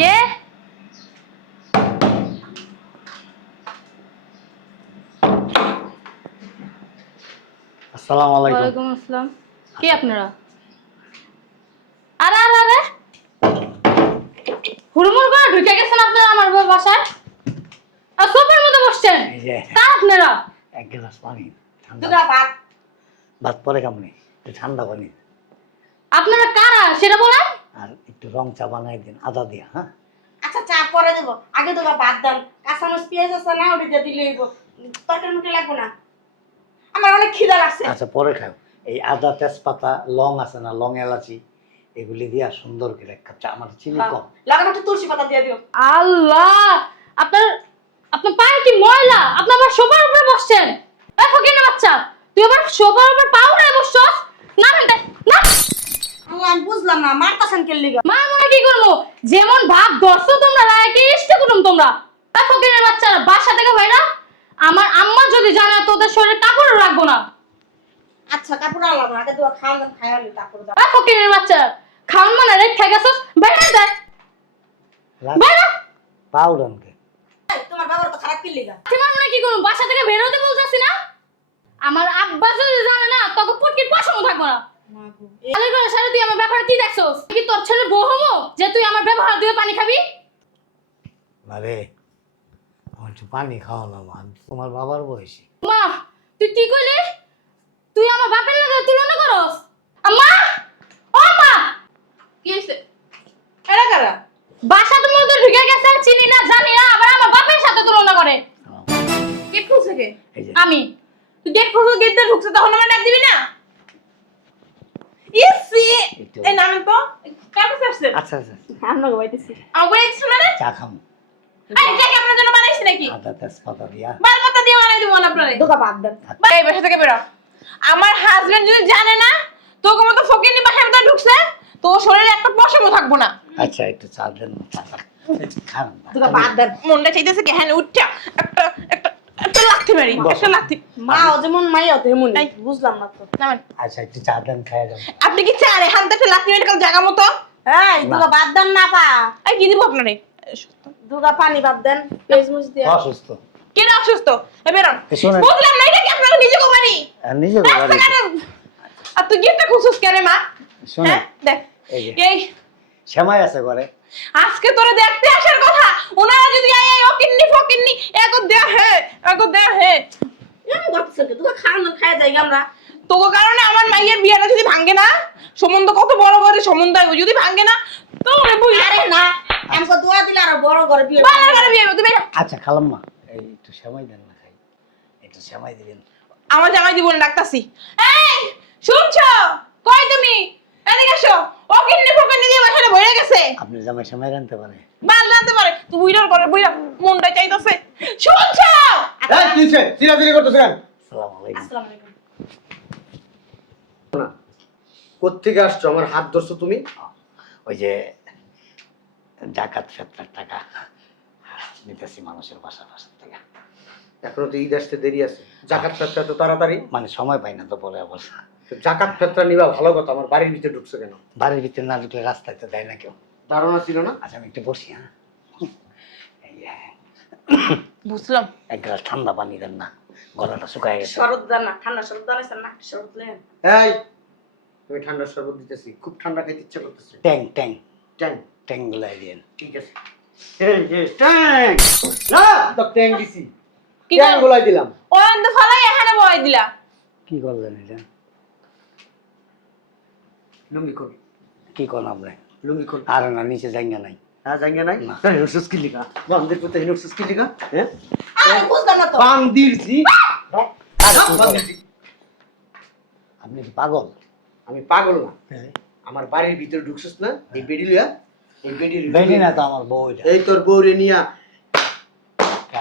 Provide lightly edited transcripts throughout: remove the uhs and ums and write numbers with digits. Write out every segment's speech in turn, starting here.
কে? আসসালামু আলাইকুম। ওয়ালাইকুম আসসালাম। কে আপনারা? আরে আরে আরে, হুড়মুড় করে ঢুকে গেছেন আপনারা আমার বাসায় আর সোফার মধ্যে বসছেন। এই যে কার আপনারা? এক গ্লাস পানি ঠান্ডা। দুগা ভাত। ভাত পরে কামনি, একটু ঠান্ডা পানি আপনারা কারা সেটা বলেন। আর একটু রং চা বানাই দিন আদা দিয়া। হ্যাঁ আচ্ছা চা পরে দেবো, আগে দুগা ভাত দেন। কাঁচামরিচ পেঁয়াজ আছে না, ওটা দিয়ে দিলে হইব। তরকারি মুখে লাগবো না, আমার অনেক খিদা লাগছে। আচ্ছা পরে খাও। এই আদা তেজপাতা লং আছে না, লং এলাচি এগুলি দিয়া সুন্দর করে এক কাপ চা। আমার চিনি কম। লাগানো একটু তুলসী পাতা দিয়ে দিও। আল্লাহ, আপনার আপনার পায়ে কি ময়লা? আপনি আমার সোফার উপরে বসছেন। এই ফকিনের বাচ্চা, তুই আমার সোফার উপর পা উঠায় বসছস? না না না, আমি বুঝলাম না, মারতাছেন কে লিগা? মা মনে কি করবো? যেমন ভাব ধরছো তোমরা, লায়কে ইষ্ট করুম তোমরা। এই ফকিনের বাচ্চারা বাসা থেকে ভাইরা, আমার আম্মা যদি জানে তোদের শরীরে কাপড় রাখবো না। আচ্ছা কাপড় আনলাম না, আগে দুগা খাওয়ান দেন, খাই আলি কাপড় দাও। এই ফকিনের বাচ্চা, খাওন মানে রেখে গেছস, বাইরে যা বাইরে। পাউডানকে এই, তোমার বাবার তো খারাপ কি লিগা? তোমার মনে কি করবো? বাসা থেকে বের হতে বলতেছি না? আমার আব্বা যদি জানে না, তখন পুটকির পশমও থাকবো না। আরে করে সারা তুই আমার ব্যাপারে কি দেখছস? কি তোর ছেলে বউ হবো যে তুই আমার ব্যবহার দিয়ে পানি খাবি? আরে আমার একটু পানি খাওয়া না মা, তোমার বাবার বয়সী। মা, তুই কি কইলি? তুই আমার বাপের লগে তুলনা করস? আম্মা, ও মা, কি হইছে? এরা কারা? বাসার মধ্যে ঢুকে গেছে, চিনি না জানি না, আবার আমার বাপের সাথে তুলনা করে। গেট খুলছে কে? এই যে আমি তুই গেট খুলছো, গেট দিয়ে ঢুকছে, তখন আমার ডাক দিবি না? ইসি, একটু- এই নামেন তো কেমন আসছে? আচ্ছা আচ্ছা আমরা গাইতেছি। আমার গাইতেছি মানে? চা খাম এই যে আপনার জন্য বানাইছি নাকি? আদা তেজপাতা দিয়া। বালপাতা দিয়ে বানাই দেবো আপনারে। দুগা ভাত দেন। এই বাসা থেকে বেরো। আমার হাজবেন্ড যদি জানে না তোকে মতো ফকিনি বাসার ভিতরে ঢুকছে, তো ওর শরীরে একটা পশমও থাকবো না। আচ্ছা একটু চা দেন, চা খান না। দুগা ভাত দেন। মনটা চাইতেছে কি, হ্যাঁ উঠটা একটা একটা একটা লাথি মারি, একটা লাথি। মাও যেমন মাইয়া তেমন। বুঝলাম না তো। নামেন। আচ্ছা একটু চা দেন, খাইয়া যান। আপনি কি চান এখান থেকে লাথি মেরে কাল জায়গা মতো? এই দুগা ভাত দেন না পা। এই কি দিব আপনারে? দুগা পানি ভাত দেন, পেঁয়াজ মুছ দিয়া। অসুস্থ কেন অসুস্থ? এই বেরোন। এই শোনেন। বুঝলাম না, এটা কি আপনার নিজে কোমারি? আর নিজে বাড়ি আর তুই গিফটটা খুঁজছিস কেন মা? শোনেন হ্যাঁ দেখ এই যে এই সেমাই আছে ঘরে। আজকে তোরে দেখতে আসার কথা, ওনারা যদি আয় অকিন্নি ফকিন্নি এগো দেয়া হে, এগো দেয়া হে। এমন করছিস কে? তুই খান না, খায় যাই আমরা। তোর কারণে আমার মাইয়ের বিয়েটা যদি ভাঙে না, সম্বন্ধ কত বড় করে সম্বন্ধ হইব, যদি ভাঙে না তোরে বুঝ। আরে না, আমকো দোয়া দিলে আর বড় করে বিয়ে, বড় করে বিয়ে হবে। তুমি আচ্ছা খালাম মা, এই একটু সেমাই দেন না, খাই একটু সেমাই দিবেন। আমার জামাই দিব না, ডাকতাছি। এই শুনছো? কই তুমি? এদিকে এসো। অকিন্নি ফকিন্নি দিয়ে বাসাটা ভরে গেছে। আপনি জামাই সেমাই রানতে পারে? বাল রাতে পারে তুই বুইড়ার করে বুইড়া মনটা চাইতাছে। শুনছো? এই কি হইছে? চিরাচিরি করতেছেন? আসসালামু আলাইকুম। আসসালামু আলাইকুম। না। কোত্থেকে আসছো? আমার হাত ধরছো তুমি? ওই যে জাকাত ফেতরার টাকা নিতেছি মানুষের বাসা থেকে। এখনো তো ঈদ আসতে দেরি আছে। জাকাত ফেতরা তো তাড়াতাড়ি। মানে সময় পাই না তো বলে আবার। তো জাকাত ফেতরা নিবা ভালো কথা, আমার বাড়ির ভিতরে ঢুকছো কেন? বাড়ির ভিতরে না ঢুকলে রাস্তায় তো দেয় না কেউ। ধারণা ছিল না? আচ্ছা আমি একটু বসি। হ্যাঁ এই যে, বুঝলাম। এক গ্লাস ঠান্ডা পানি দেন না, গলাটা শুকায় গেছে। শরৎ দান না, ঠান্ডা শরৎ দান আছে না, শরৎ লেন। এই আমি ঠান্ডার শরবত দিতেছি, খুব ঠান্ডা খেতে ইচ্ছা করতেছে। ট্যাং ট্যাং ট্যাং। ট্যাং গুলাই দিন। ঠিক আছে। এই যে ট্যাং। না তো ট্যাং দিছি। কি ট্যাং কর? গুলাই দিলাম। ওই তো ফালাই এখানে বয় দিলা। কি করলেন এটা? লুঙ্গি কর। কি করলাম আপনি? লুঙ্গি কর। আর না নিচে জায়গা নাই। হ্যাঁ জাঙ্গা নাই? না। তাই হিনুসুস কি লিখা? বান্দির পুতে হিনুসুস কি লিখা? হ্যাঁ? আমি বুঝলাম না তো। বান্দির জি। বান্দির। আপনি কি পাগল? আমি পাগল না, আমার বাড়ির ভিতরে ঢুকছিস না এই বেডি লইয়া, এই বেডি বেডি না তো আমার বউ এটা। এই তোর বউরে নিয়া।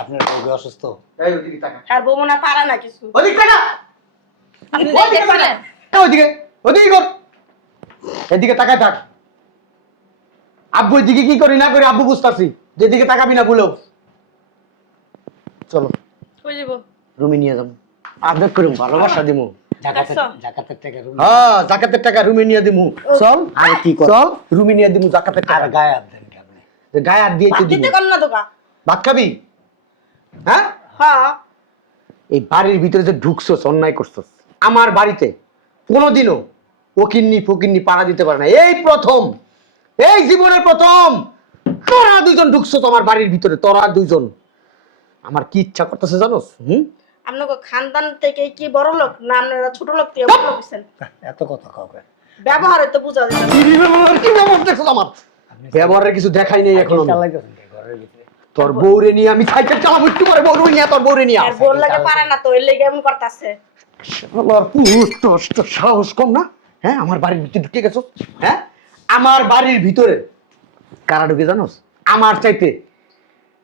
আপনার বউ কি অসুস্থ? এই ওদিকে তাকা, আর বউ মনে পারা না কিছু। ওদিকে তাকা, আপনি ওদিকে দেখতে তাকা, পারেন। ওদিকে ওদিকে কর, এদিকে তাকায় থাক। আব্বু এদিকে কি করি না করি আব্বু বুঝতাছি, যেদিকে তাকাবি না ভুলেও। চলো কই যাব? রুমে নিয়ে যাবো, আদর করুম, ভালোবাসা দিমু। জাকাতের দেখছো? জাকাতের টাকা রুম। হ্যাঁ জাকাতের টাকা রুমে নিয়ে দিমু। চল আর কি কর? চল রুমে নিয়ে দিমু জাকাতের আর টাকা। গায়ে হাত দেন কি আপনি? যে গায়ে হাত দিয়ে ভাত দিব দিতে কর না তোকা। ভাত খাবি হ্যাঁ হ্যাঁ এই বাড়ির ভিতরে যে ঢুকছস অন্যায় করছস আমার বাড়িতে কোনোদিনও ফকিন্নি পাড়া দিতে পারে না এই প্রথম এই জীবনের প্রথম তোরা দুইজন ঢুকছস আমার বাড়ির ভিতরে তোরা দুইজন আমার কি ইচ্ছা করতেছে জানোস আপনাকে খানদান থেকে কি বড় লোক না আপনারা ছোট লোক থেকে বড় লোক হইছেন? এত কথা কাউকে ব্যবহারে তো বুঝা যায় না। কি ব্যবহার দেখছস আমার ব্যবহারের কিছু দেখাই নেই এখন চালাইতেছেন কি ঘরের ভিতরে? তোর বউরে নিয়ে আমি সাইকেল চালাবো একটু করে বউরে নিয়ে তোর বউরে নিয়ে আর বোর লাগে পারে না তো এর লেগে এমন করতেছে। আমার পুরুষ তোর সাহস কম না হ্যাঁ আমার বাড়ির ভিতরে ঢুকে গেছো হ্যাঁ আমার বাড়ির ভিতরে কারা ঢুকে জানোস আমার চাইতে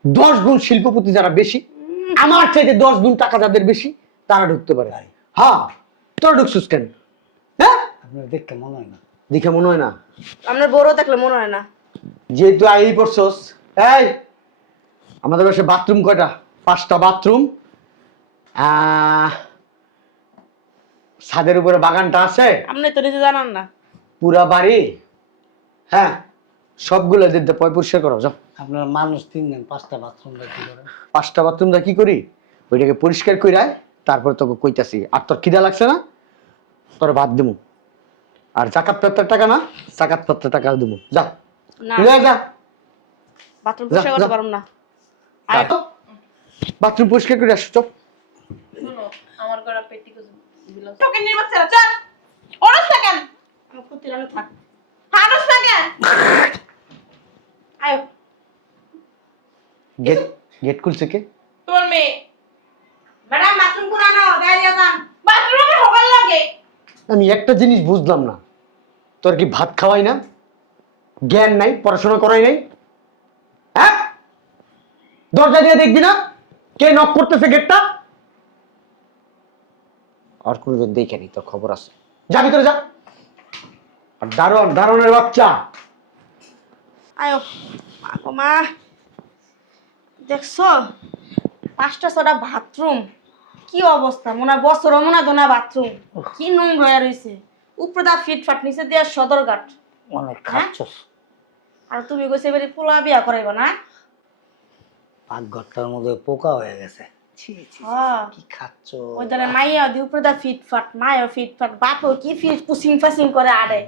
10 গুণ শিল্পপতি যারা বেশি আমার চাইতে 10 গুণ টাকা যাদের বেশি তারা ঢুকতে পারে হ্যাঁ তোরা ঢুকছিস কেন হ্যাঁ আপনার দেখতে মনে হয় না দেখে মনে হয় না আপনার বড় দেখলে মনে হয় না। যেহেতু আই পড়ছস এই আমাদের বাসে বাথরুম কয়টা 5টা বাথরুম ছাদের উপরে বাগানটা আছে আপনি তো নিজে জানান না। পুরা বাড়ি হ্যাঁ সবগুলো দিতে পরিষ্কার করো যাও আপনার মানুষ 3 জন 5টা বাথরুম কি করেন 5টা বাথরুম দা কি করি ওইটাকে পরিষ্কার কইরাই তারপর তোকে কইতাছি আর তোর খিদা লাগছে না তোর ভাত দিমু আর জাকাত পাত্রের টাকা না জাকাত পাত্রের টাকা দিমু যা না যা যা বাথরুম পরিষ্কার করতে পারুম না। আর বাথরুম পরিষ্কার করে আসো চল শুনো আমার ঘরে পেটিকোস বিলাস তোকে নির্বাচন চল ওরস সেকেন্ড আমি কুতি রানে থাক হারস সেকেন্ড আয় গেট গেট খুলছে কে তোর মেয়ে ম্যাডাম বাথরুম কোনা নাও দেয় যান বাথরুমে হবার লাগে। আমি একটা জিনিস বুঝলাম না তোর কি ভাত খাওয়াই না জ্ঞান নাই পড়াশোনা করাই নাই হ্যাঁ দরজা দিয়ে দেখবি না কে নক করতেছে গেটটা আর কোনদিন দেখে নি তোর খবর আছে যা ভিতরে যা আর দারোয়ানের বাচ্চা আয়ো মা মা দেখছো 5টা 6টা বাথরুম কি অবস্থা মনে হয় বছর মনে হয় না বাথরুম কি নোংরা হয়ে রইছে উপরে দা ফিটফাট নিচে দিয়া সদরঘাট অনেক খাচ্ছস আর তুমি কইছে এবারে পোলা বিয়া করাইবা না। পাকঘরটার মধ্যে পোকা হয়ে গেছে ছি ছি হ্যাঁ কি খাচ্ছ ওই দাঁড়ে মাইয়া দি উপরে দা ফিটফাট মায়ও ফিটফাট বাপও কি ফিট পুসিং ফাসিং করে আরে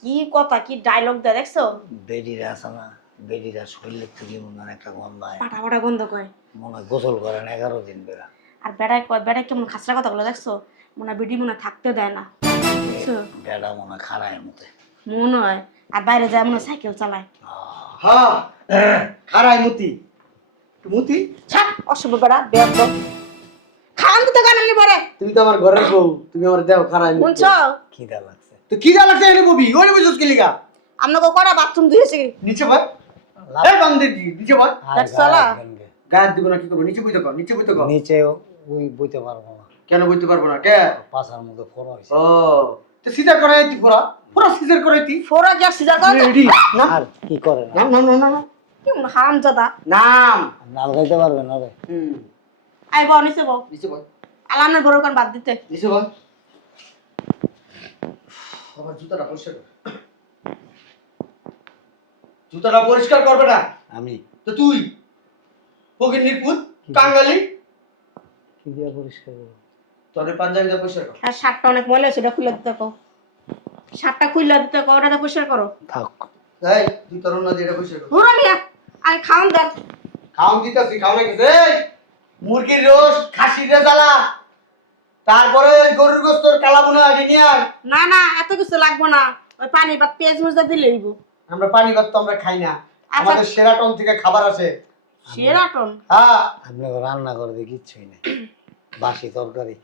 কি কথা কি ডায়লগ দেয় দেখছো বেডিরা আছে না বেডিরা শরীরের থেকে মনে হয় একটা গন্ধ হয় পাটা পাটা গন্ধ কয় মনে হয় গোসল করেন 11 দিন বেড়া আর বেড়ায় কয় বেড়ায় কেমন খাসরা কথা বলে দেখছো মনে হয় বিডি মনে হয় থাকতে দেয় না বুঝছো? বেড়া মনে হয় খাড়ায় মতে মনে হয় আর বাইরে যায় মনে হয় সাইকেল চালায় হ্যাঁ খারাই মুতি ছাড় অশুভ বেড়া বেয়াদ খান দিতে গান এমনি পরে তুমি তো আমার ঘরের বউ তুমি আমার দেও খারাই শুনছো খিদা লাগছে তো কি যা লাগছে এনে ববি ওই বুঝছস কি লিগা আপনাকে করা বাথরুম দিয়েছে নিচে ভাই এই বান্দির কি নিচে ভাই আর দেখছো গায়ে না? লাগবেন গে। গায়ে দিব না কি করব নিচে বইতে কর নিচে বইতে কর নিচে ওই বইতে পারবো না কেন বইতে পারবো না কে পাশার মধ্যে ফোড়া হয়েছে ও তো সিজার করাইতি পুরা পুরা সিজার করাইতি ফোরা যা সিজা কর রেডি না আর কি করে না নাম নাম নাম নাম কি হারামজাদা নাম নাল গাইতে পারবেন না রে আই বাও নিচে বাও নিচে বল আলামের বড় কান বাদ দিতে নিচে বল আবার জুতাটা পরিষ্কার কর জুতাটা পরিষ্কার করবে না আমি তো তুই ফকির নির্পুত কাঙ্গালি কি দিয়া পরিষ্কার করবো তোর পাঞ্জাবিটা পরিষ্কার কর আর শার্টটা অনেক ময়লা সেটা খুলে দিতে কও শার্টটা খুলে দিতে কও ওটা পরিষ্কার করো থাক এই তুই তোর না দিয়ে এটা পরিষ্কার কর হুরা মিয়া আই খাওন দেন খাওন দিতাছি খাও না গেছে এই মুরগির রোস খাসির রেজালা তারপরে ওই গরুর গোস্ত কালাবুনা আগে নিয়ে আয় না না এত কিছু লাগবে না ওই পানি বা পেঁয়াজ মুজা দিলে হইব আমরা পানি ভাত তো আমরা খাই না আচ্ছা। আমাদের সেরাটন থেকে খাবার আছে সেরাটন হ্যাঁ আপনি রান্না করে দিয়ে কিচ্ছুই নেই বাসি তরকারি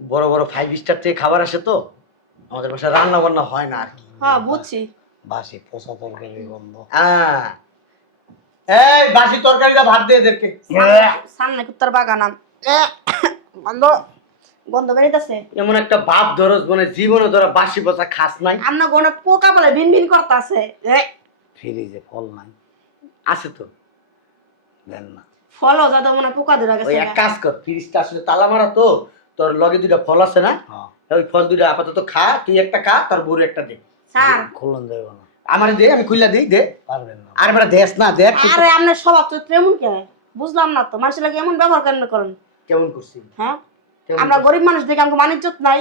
বড় বড় 5 স্টার থেকে খাবার আসে তো আমাদের বাসায় রান্না বান্না হয় না আর কি হ্যাঁ বুঝছি বাসি পচা তরকারি গন্ধ হ্যাঁ এই বাসি তরকারিটা ভাত দে এদেরকে সামনে কুত্তার বাগানাম গন্ধ গন্ধ বেরিতেছে এমন একটা বাপ ধরস মানে জীবনে ধরা বাসি পচা খাস নাই আমরা গনে পোকা বলে ভিন ভিন করতেছে ফ্রিজে ফল নাই আছে তো দেন না ফলও যাতে মনে হয় পোকা ধরে ওই গেছে এক কাজ কর ফ্রিজটা আসলে তালা মারা তো তোর লগে দুইটা ফল আছে না হ্যাঁ ওই ফল দুইটা আপাতত খা তুই একটা খা তোর বউরে একটা দে স্যার খুলন দেব না আমার দে, আমি খুললা দিই, দে। পারবেন না। আরে বেটা দেশ না, দেখ তুই আরে আপনার স্বভাব তো এমন কে? বুঝলাম না তো, মানুষের লাগে এমন ব্যবহার কেন করেন? কেমন করছিস? হ্যাঁ, কেমন আমরা গরিব মানুষ দেখে আমাকে মানিজ্জত নাই।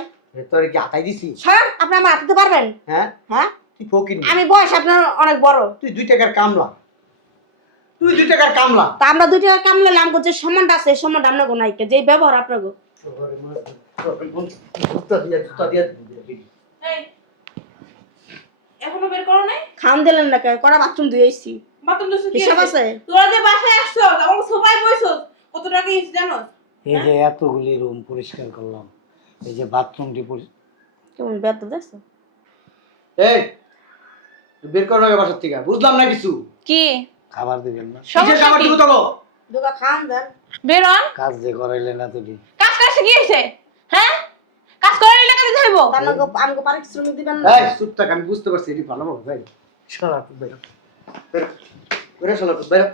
তোর কি আতাই দিছি? স্যার, আপনি আমার হাতে পারবেন? হ্যাঁ, হ্যাঁ, তুই ফকির। আমি বয়স আপনার অনেক বড়। তুই 2 টাকার কামলা, তুই 2 টাকার কামলা। তা আমরা 2 টাকা কামলালে আমাকে যে সম্মানটা আছে এই সম্মানটা আপনাকে নাই, যে ব্যবহার আপনাকে। এই এখনো বের করো নাই? খান দিলেন না, কড়া বাথরুম ধুয়ে এসেছি। বাথরুম দোষ কি হিসাব আছে? আছে? তোরা যে বাসায় আসছো আমার সবাই বইছো কত টাকা ইস জানো? এই যে এতগুলি রুম পরিষ্কার করলাম, এই যে বাথরুমটি কেমন ব্যর্থ দেখছো? এই তুই বের কর না বাসার থেকে, বুঝলাম না কিছু। কি খাবার দিবেন না, কিসের সমস্যা খাবার কি? দিব তোকে? দুগা খান দেন। বের হন। কাজ যে করাইলেন এতটি। কাজ কাছে কি হইছে? হ্যাঁ, কাজ করে নিলে কাজে যাইবো। তার নাকি আমাকে পারিশ্রমিক দিবেন না? এই চুপ থাক, আমি বুঝতে পারছি এটি ভালো হবে ভাই। শালা তুই বেরো, বেরো, বেরো, শালা তুই বেরো,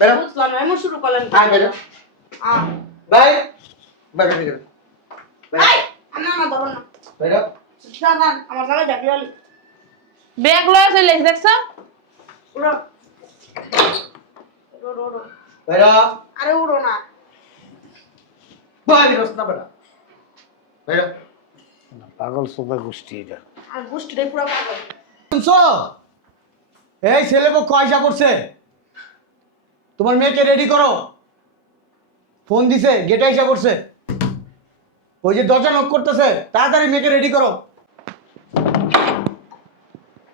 বেরো, বুঝলাম না, এমন শুরু করলেন কেন? হ্যাঁ বেরো, আহ, ভাই বাইরে থেকে বেরো, এই, আপনি আমার ধরুন না। বেরো। দাঁড়ান, আমার জায়গায় ঢাকলে হলি। ব্যাগ লয়ে চলে এসে দেখছো? উড়ো। উড়ো, উড়ো, উড়ো। বেরো, আরে উড়ো না। বাইরে বস না বেটা, বেরো। পাগল সোপা গোষ্ঠী এটা। আর গোষ্ঠীটাই পুরো পাগল। শুনছো? এই ছেলে পক্ষ আইসা করছে, তোমার মেয়েকে রেডি করো। ফোন দিছে, গেটে আইসা করছে, ওই যে দরজা নক করতেছে, তাড়াতাড়ি মেয়েকে রেডি করো।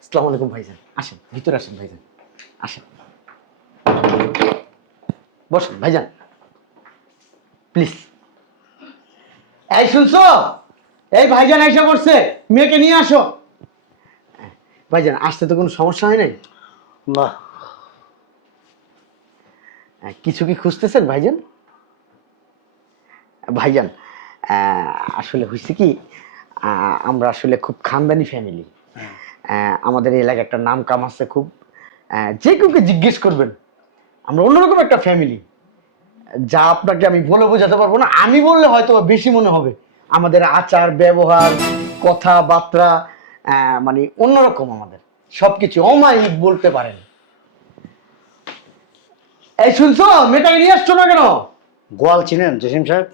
আসসালামু আলাইকুম ভাইজান, আসেন ভিতরে আসেন ভাইজান, আসেন বসেন ভাইজান প্লিজ। এই শুনছো? এই ভাইজান আইসা করছে, মেয়েকে নিয়ে আসো। ভাইজান আসতে তো কোনো সমস্যা হয় নাই? না, কিছু কি খুঁজতেছেন ভাইজান? ভাইজান আসলে হয়েছে কি, আমরা আসলে খুব খানদানি ফ্যামিলি। আমাদের এই এলাকায় একটা নাম কাম আছে খুব, যে কাউকে জিজ্ঞেস করবেন আমরা অন্যরকম একটা ফ্যামিলি, যা আপনাকে আমি বলে বোঝাতে পারবো না। আমি বললে হয়তো বেশি মনে হবে। আমাদের আচার ব্যবহার কথাবার্তা মানে অন্যরকম, আমাদের সবকিছু অমায়িক বলতে পারেন। এই শুনছো, মেয়েটাকে নিয়ে আসছো না কেন? গোয়াল চিনেন জসিম সাহেব?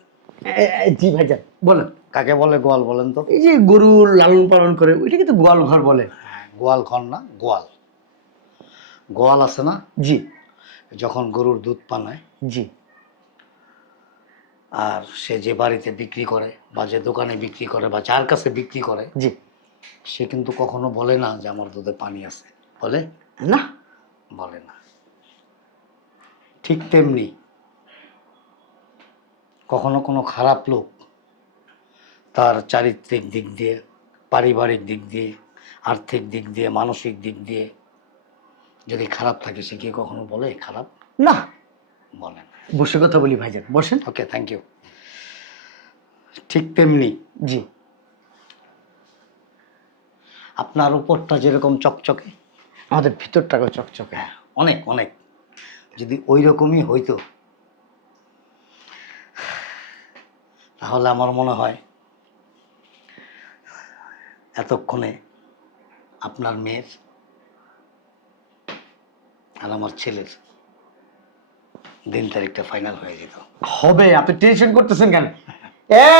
জি ভাইজান বলেন। কাকে বলে গোয়াল বলেন তো? এই যে গরু লালন পালন করে ওইটাকে তো গোয়াল ঘর বলে। গোয়াল ঘর না, গোয়াল। গোয়াল আছে না, জি যখন গরুর দুধ পানায়, জি আর সে যে বাড়িতে বিক্রি করে বা যে দোকানে বিক্রি করে বা যার কাছে বিক্রি করে, জি সে কিন্তু কখনো বলে না যে আমার দুধে পানি আছে, বলে না, বলে না। ঠিক তেমনি কখনো কোনো খারাপ লোক তার চারিত্রিক দিক দিয়ে, পারিবারিক দিক দিয়ে, আর্থিক দিক দিয়ে, মানসিক দিক দিয়ে যদি খারাপ থাকে, সে কি কখনো বলে খারাপ? না। বলে না। বসে কথা বলি ভাইজান, বসেন। ওকে, থ্যাংক ইউ। ঠিক তেমনি জি আপনার উপরটা যেরকম চকচকে, আমাদের ভিতরটাকে চকচকে। অনেক অনেক, যদি ওই রকমই হইতো তাহলে আমার মনে হয় এতক্ষণে আপনার মেয়ের আর আমার ছেলের দিন তারিখটা ফাইনাল হয়ে যেত। হবে, আপনি টেনশন করতেছেন কেন?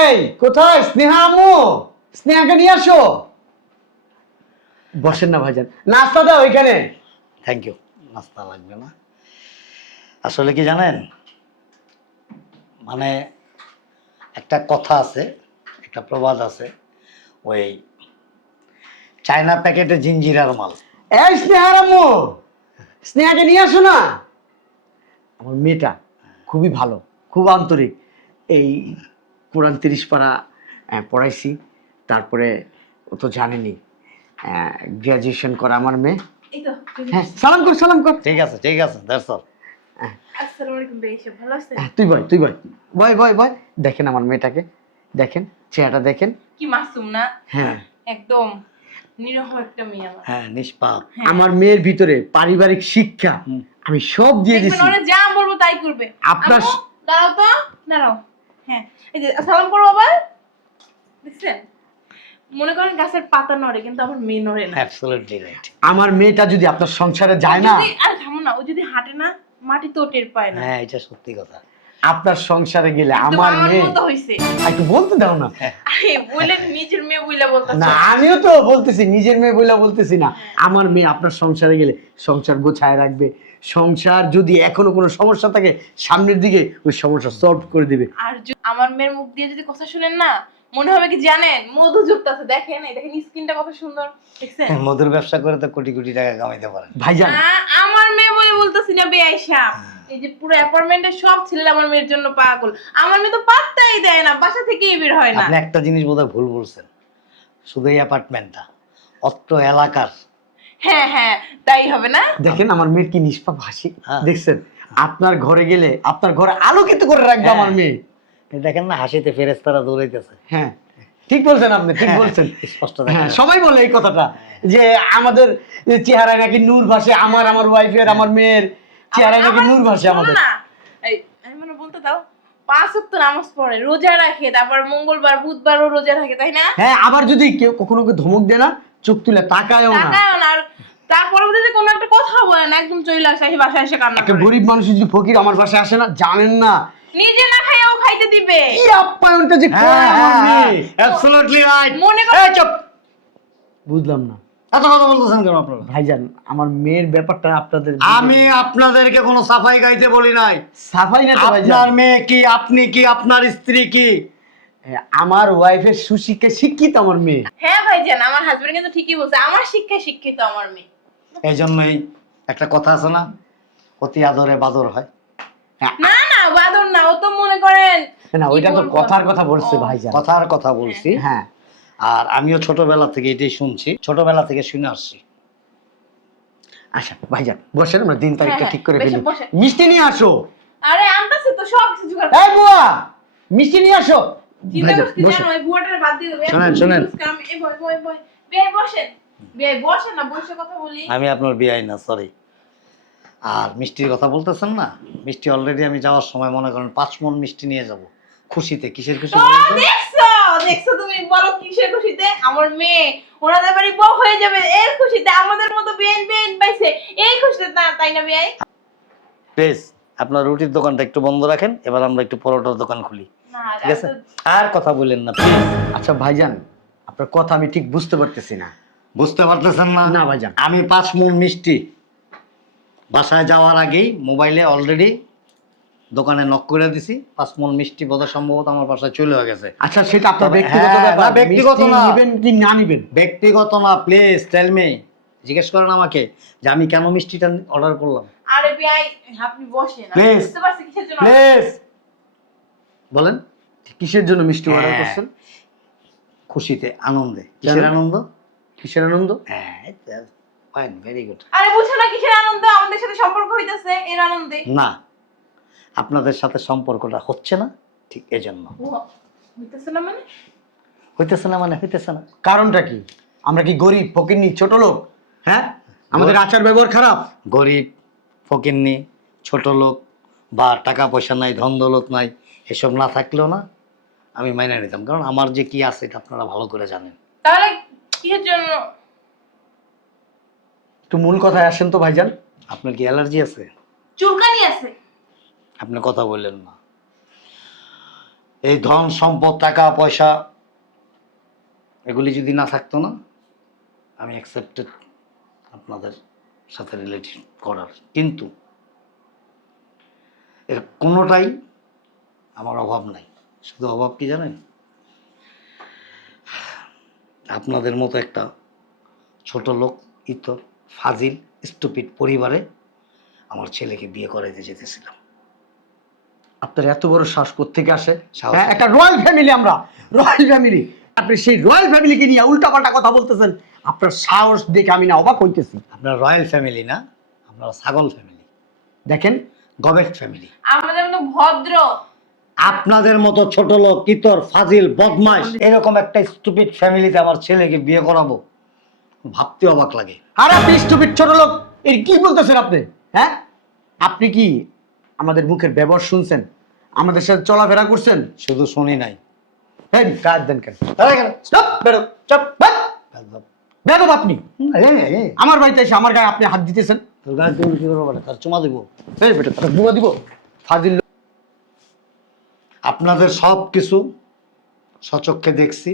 এই কোথায় স্নেহা আম্মু? স্নেহাকে নিয়ে আসো। বসেন না ভাইজান, নাস্তা দাও এখানে। Thank you. নাস্তা লাগবে না। আসলে কি জানেন, মানে একটা কথা আছে, একটা প্রবাদ আছে, ওই চায়না প্যাকেটে জিঞ্জিরার মাল। এই স্নেহার আম্মু, স্নেহাকে নিয়ে আসো না। আমার মেয়েটা খুবই ভালো, খুব আন্তরিক। এই কোরআন 30 পারা পড়াইছি, তারপরে ও তো জানেনি গ্র্যাজুয়েশন করা আমার মেয়ে। এই তো হ্যাঁ, সালাম কর, সালাম কর। ঠিক আছে, ঠিক আছে, দ্যাটস অল। আসসালামু আলাইকুম ভাই, সব ভালো আছেন? তুই বয়, তুই বয়, বয় বয় বয়। দেখেন আমার মেয়েটাকে, দেখেন চেহারাটা দেখেন। কি মাসুম না, হ্যাঁ, একদম নিরহ একটা মেয়ে আমার। হ্যাঁ, নিষ্পাপ। আমার মেয়ের ভিতরে পারিবারিক শিক্ষা আমি সব দিয়ে দেখবেন দিছি। ওরা যা বলবো তাই করবে। আপনার আম্মু, দাঁড়াও তো, দাঁড়াও। হ্যাঁ, এই যে সালাম করো আবার, দেখছেন মনে করেন গাছের পাতা নড়ে কিন্তু আমার মেয়ে নড়ে না। Absolutely right. আমার মেয়েটা যদি আপনার সংসারে যায় না, আরে থামো না, ও যদি হাঁটে না মাটি তো টের পায় না। হ্যাঁ এটা সত্যি কথা। আপনার সংসারে গেলে একদম আমার মেয়ে, মতো হইছে। একটু বলতে দাও না। আরে বলেন নিজের মেয়ে বইলা বলতাছ। না আমিও তো বলতেছি, নিজের মেয়ে বইলা বলতেছি না। আমার মেয়ে আপনার সংসারে গেলে সংসার গোছায় রাখবে। সংসার যদি এখনো কোনো সমস্যা থাকে সামনের দিকে ওই সমস্যা সলভ করে দিবে। আর আমার মেয়ের মুখ দিয়ে যদি কথা শুনেন না, মনে হবে কি জানেন, মধু যুক্তাছে। দেখেন এই দেখেন স্কিনটা কত সুন্দর, দেখছেন? মধুর ব্যবসা করে তো কোটি কোটি টাকা কামাইতে পারেন। ভাইজান আমার মেয়ে বলে বলতেছি না বেআইসা, এই যে পুরো অ্যাপার্টমেন্টের সব ছেলেরা আমার মেয়ের জন্য পাগল। আমার মেয়ে তো পাত্তাই দেয় না, বাসা থেকেই বের হয় না। আপনি একটা জিনিস বোধহয় ভুল বলছেন, শুধু এই অ্যাপার্টমেন্টটা, অত্র এলাকার। হ্যাঁ হ্যাঁ তাই হবে না? দেখেন আমার মেয়ের কি নিষ্পাপ হাসি, হ্যাঁ। দেখছেন? আপনার ঘরে গেলে আপনার ঘরে আলোকিত করে রাখবে আমার মেয়ে। এই দেখেন না, হাসিতে ফেরেশতারা দৌড়াইতেছে। হ্যাঁ ঠিক বলছেন আপনি, ঠিক বলছেন। স্পষ্ট দেখা হ্যাঁ যায়। সবাই বলে এই কথাটা যে আমাদের চেহারায় নাকি নূর ভাসে, আমার ওয়াইফের, আমার মেয়ের চেহারায় নাকি নূর ভাসে শোনো আমাদের। না, এই আমি মানে বলতে দাও, 5 ওয়াক্ত নামাজ পড়ে, রোজা রাখে, তারপর মঙ্গলবার বুধবারও রোজা রাখে, তাই না? হ্যাঁ আবার যদি কেউ কখনো ধমক দেয় না, চোখ তুলে তাকায়ও না। টাকাও না, আর তার পরবর্তীতে কোনো একটা কথা বলে না, একদম চলে আসে, এই বাসায় এসে কান্না একটা করে। গরিব মানুষ যদি ফকির আমার পাশে আসে না, জানেন না নিজে না খাইও খাইতে দিবে। কি আপ্যায়নটা যে করে হ্যাঁ, আমার মেয়ে। Absolutely right. মনে করে চুপ, বুঝলাম না এত কথা বলতেছেন কেন আপনারা? ভাইজান, আমার মেয়ের ব্যাপারটা আপনাদের আমি আপনাদেরকে কোনো সাফাই গাইতে বলি নাই। সাফাই না তো ভাইজান। আপনার মেয়ে কি, আপনি কি, আপনার স্ত্রী কি? হ্যাঁ, আমার ওয়াইফের সুশিক্ষায় শিক্ষিত আমার মেয়ে। হ্যাঁ ভাইজান, আমার হাজবেন্ড কিন্তু ঠিকই বলছে, আমার শিক্ষায় শিক্ষিত আমার মেয়ে। এই জন্যই একটা কথা আছে না, অতি আদরে বাদর হয়। না না বাদর না, ও তো মনে করেন না ওইটা তো বলবো? কথার কথা বলছে ও। ভাইজান। কথার কথা বলছি। হ্যাঁ আর আমিও ছোটবেলা থেকে এটাই শুনছি, ছোটবেলা থেকে শুনে আসছি। আচ্ছা ভাইজান বসেন, আমরা দিন তারিখটা হ্যাঁ, ঠিক করে বসে, ফেলি। বসে। মিষ্টি নিয়ে আসো। আরে আনতাছে তো সব কিছু জোগাড়। এই বুয়া, মিষ্টি নিয়ে আসো। চিন্তা ভাইজান করছি বসেন। জানো, এই বুয়াটারে বাদ দিয়ে দেবো। শোনেন, শোনেন। এই বয় বয় বয় বেই বসেন, বেই বসেন না, বসে কথা বলি। আমি আপনার বিয়াই না, সরি। আর মিষ্টির কথা বলতেছেন না, মিষ্টি অলরেডি আমি যাওয়ার সময় মনে করেন 5 মণ মিষ্টি নিয়ে যাব। খুশিতে, কিসের খুশি তো বলেন তো? দেখছো দেখছো তুমি বলো কিসের খুশিতে? আমার মেয়ে ওনাদের বাড়ি বউ হয়ে যাবে এর খুশিতে, আমাদের মতো বেন বেন পাইছে এই খুশিতে, না তাই না বেয়াই? প্লিজ আপনার রুটির দোকানটা একটু বন্ধ রাখেন, এবার আমরা একটু পরোটার দোকান খুলি, না ঠিক আছে? আর কথা বললেন না প্লিজ। আচ্ছা ভাইজান, আপনার কথা আমি ঠিক বুঝতে পারতেছি না। বুঝতে পারতেছেন না? না ভাইজান। আমি 5 মণ মিষ্টি বাসায় যাওয়ার আগেই মোবাইলে অলরেডি দোকানে নক করে দিছি। 5 মণ মিষ্টি বোধহয় সম্ভবত আমার বাসায় চলে হয়ে গেছে। আচ্ছা সেটা আপনার তবে ব্যক্তিগত হ্যাঁ, ব্যাপার। না, ব্যক্তিগত মিষ্টি না। নেবেন কি না নেবেন? ব্যক্তিগত না, প্লিজ টেল মি। জিজ্ঞেস করেন আমাকে যে আমি কেন মিষ্টিটা অর্ডার করলাম। আরে বেয়াই আপনি বসেন, আমি Please. বুঝতে পারছি কিসের জন্য। প্লিজ বলেন। কিসের জন্য মিষ্টি অর্ডার হ্যাঁ। করছেন? খুশিতে, আনন্দে। কিসের কেন? আনন্দ? কিসের আনন্দ? হ্যাঁ, ফাইন, ভেরি গুড। আরে বুঝছো না কিসের আনন্দ? আমাদের সাথে সম্পর্ক হইতাছে এর আনন্দে। না, আপনাদের সাথে সম্পর্কটা হচ্ছে না, ঠিক এজন্য। ও, হইতাছে না মানে? হইতেছে না মানে হইতেছে না। কারণটা কি? আমরা কি গরিব ফকিন্নি ছোট লোক? হ্যাঁ আমাদের আচার ব্যবহার খারাপ? গরিব, ফকিন্নি, ছোট লোক বা টাকা পয়সা নাই, ধন দৌলত নাই, এসব না থাকলেও না আমি মাইনে নিতাম, কারণ আমার যে কি আছে এটা আপনারা ভালো করে জানেন। তাহলে কিসের জন্য? একটু মূল কথায় আসেন তো ভাইজান। আপনার কি অ্যালার্জি আছে? চুলকানি আছে। আপনি কথা বললেন না। এই ধন সম্পদ, টাকা পয়সা এগুলি যদি না থাকতো না, আমি অ্যাকসেপ্টেড আপনাদের সাথে রিলেটিভ করার, কিন্তু এর কোনোটাই আমার অভাব নাই। শুধু অভাব কি জানেন? আপনাদের মতো একটা ছোট লোক, ইতর, ফাজিল, স্টুপিড পরিবারে আমার ছেলেকে বিয়ে করাইতে যেতেছিলাম। আপনার এত বড় শ্বাস কোত্থেকে আসে? সাহস। হ্যাঁ, একটা রয়্যাল ফ্যামিলি, আমরা রয়্যাল ফ্যামিলি। আপনি সেই রয়্যাল ফ্যামিলিকে নিয়ে উল্টাপাল্টা কথা বলতেছেন। আপনার সাহস দেখে আমি না অবাক হইতেছি। আপনার রয়্যাল ফ্যামিলি না, আপনারা ছাগল ফ্যামিলি, দেখেন গবেট ফ্যামিলি। আমাদের মতো ভদ্র। আপনাদের মতো ছোট লোক, ইতর, ফাজিল, বদমাইশ এরকম একটা স্টুপিড ফ্যামিলিতে আমার ছেলেকে বিয়ে করাবো, ভাবতে অবাক লাগে। আর আপনি স্টুপিড ছোট লোক, এর কি বলতেছেন আপনি? হ্যাঁ আপনি কি আমাদের মুখের ব্যবহার শুনছেন? আমাদের সাথে চলাফেরা করছেন? শুধু শুনি নাই, হ্যাঁ কাজ দেন কেন স্টপ বেরো চপ বেরো আপনি আমার বাড়িতে এসে আমার গায়ে আপনি হাত দিতেছেন। তোর গায়ে তুই কি করবো বলে তার চুমা দেবো। এই বেটা তোর বুয়া দিব ফাজিল লোক। আপনাদের সব কিছু সচক্ষে দেখছি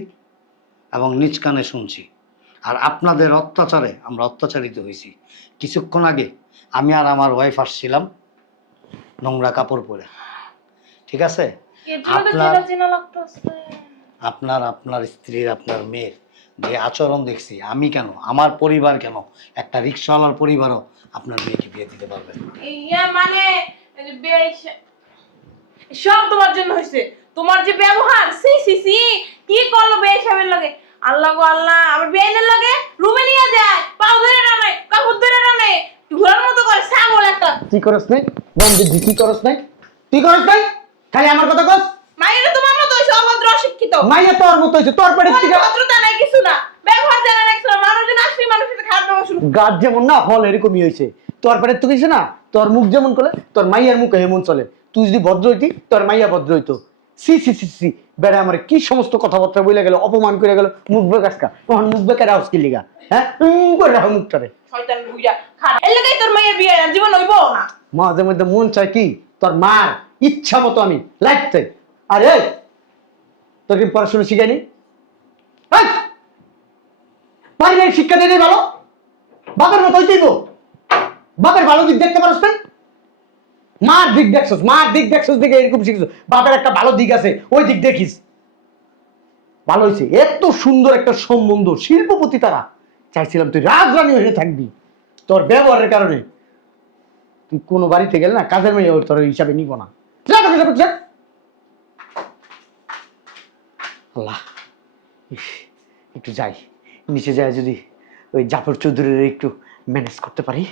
এবং নিজ কানে শুনছি। আর আপনাদের অত্যাচারে আমরা অত্যাচারিত হয়েছি। কিছুক্ষণ আগে আমি আর আমার ওয়াইফ আসছিলাম নোংরা কাপড় পরে, ঠিক আছে? আপনার আপনার স্ত্রীর আপনার মেয়ের যে আচরণ দেখছি, আমি কেন, আমার পরিবার কেন, একটা রিক্সাওয়ালার পরিবারও আপনার মেয়েকে বিয়ে দিতে পারবেন না। ইয়া মানে সব তোমার জন্য হয়েছে। তোমার যে ব্যবহার, সি সি সি, কি করলো বেশাবের লাগে। আল্লাহ গো আল্লাহ, আমার বেআইনের লাগে রুমে নিয়ে যায়, পাও ধরে টানে, কাপড় ধরে টানে, ঘোরার মতো করে ছাগল একটা। কি করস নাই বন্ধু, কি করস নাই, তুই করস নাই, খালি আমার কথা কস। মাইরা তোমার মতো হইছে অভদ্র অশিক্ষিত। মাইয়া তোর মতো হইছে, তোর পেটে থেকে ভদ্রতা নাই কিছু না, ব্যবহার জানা না কিছু না, মানুষজন আসলে মানুষের সাথে খারাপ ব্যবহার শুরু। গাছ যেমন না ফল এরকমই হয়েছে। তোর পেটের তো কিছু না, তোর মুখ যেমন করে তোর মাইয়ার মুখে এমন চলে। তুই যদি ভদ্র হইতি তোর মাইয়া ভদ্র হইতো। সি সি সি সি বেড়া আমার কি সমস্ত কথাবার্তা বলে গেল, অপমান করে গেল। মুখ বেকাসকা তখন মুখ বেকার আউস কি লিগা, হ্যাঁ করে রাখো মুখটারে। শয়তান বুইড়া খারাপ, এর লাগেই তোর মায়ের বিয়ে আর জীবন হইবো না। মাঝে মধ্যে মন চায় কি তোর মার ইচ্ছা মতো আমি লাইফ চাই। আরে তোর কি পড়াশোনা শিখাইনি? পারিবারিক শিক্ষা দিয়ে ভালো, বাপের মতো হইতেই তো। বাপের ভালো দিক দেখতে পারস না, মার দিক দেখছস, মার দিক দেখছস দেখে এরকম শিখছ। বাপের একটা ভালো দিক আছে, ওই দিক দেখিস। ভালো হয়েছে, এত সুন্দর একটা সম্বন্ধ, শিল্পপতি তারা। চাইছিলাম তুই রাজরানী হয়ে থাকবি। তোর ব্যবহারের কারণে তুই কোনো বাড়িতে গেলে না, কাজের মেয়ে তোর হিসাবে নিব না। আল্লাহ, একটু যাই নিচে যায়, যদি ওই জাফর চৌধুরীর একটু ম্যানেজ করতে পারি।